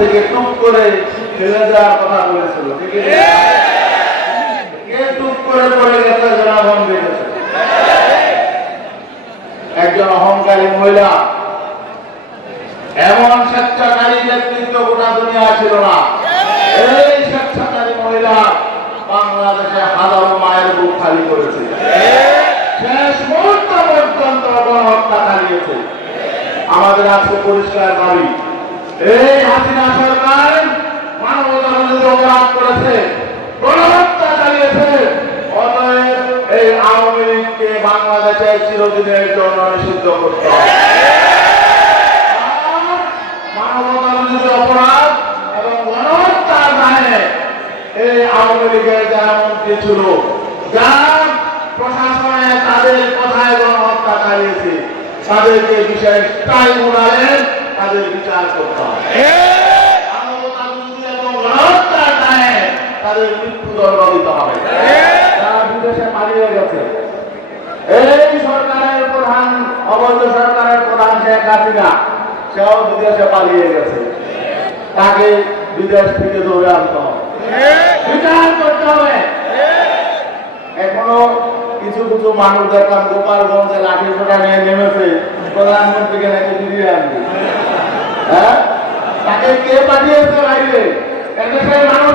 থেকে টুক করে ফেলে দেওয়ার কথা বলেছিল কে করে পড়ে গেছে একজন অহংকারী মহিলা, এমন স্বেচ্ছাচারী নেতৃত্ব গোটা দুনিয়া ছিল না। এই স্বেচ্ছাচারী মহিলা বাংলাদেশে হাজারো মায়ের বুক খালি করেছে। শেষ মুহূর্ত পর্যন্ত গণহত্যা চালিয়েছে আমাদের আজকে পরিষ্কার দাবি এই হাসিনা সরকার মানবতার বিরুদ্ধে অপরাধ করেছে গণহত্যা চালিয়েছে। অতএব এই আওয়ামী লীগকে বাংলাদেশের চিরদিনের জন্য নিষিদ্ধ করতে হবে। অপরাধ এবং গণহত্যার দায়ে এই আওয়ামী লীগের যারা মন্ত্রী ছিল, যারা প্রশাসনে তাদের কথায় গণহত্যা চালিয়েছে, তাদেরকে বিশেষ ট্রাইব্যুনালের তাদের বিচার করতে হবে মানবতার বিরুদ্ধে এবং গণহত্যার দায়ে তাদের মৃত্যুদণ্ড দিতে হবে। যারা বিদেশে পালিয়ে গেছে। এই সরকারের প্রধান, অবৈধ সরকারের প্রধান শেখ হাসিনা, সেও বিদেশে পালিয়ে গেছে। তাকে বিদেশ থেকে ধরে আনতে হবে। বিচার করতে হবে। এখনও কিছু কিছু মানুষ দেখলাম গোপালগঞ্জে লাঠি ছোটা নিয়ে নেমেছে। প্রধানমন্ত্রীকে নাকি ফিরিয়ে আনবে। হ্যাঁ? তাকে কে পাঠিয়েছে বাইরে? এদেশের মানুষ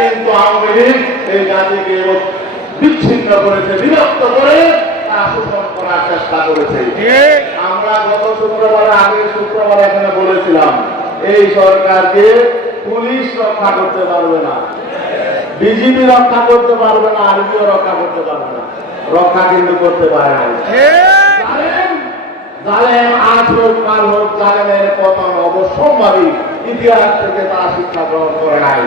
কিন্তু আওয়ামী লীগ এই জাতিকে বিচ্ছিন্ন করেছে বিভক্ত করে রক্ষা করতে পারবে না। রক্ষা করতে পারবে না রক্ষা কিন্তু ইতিহাস থেকে তারা শিক্ষা গ্রহণ করে নাই।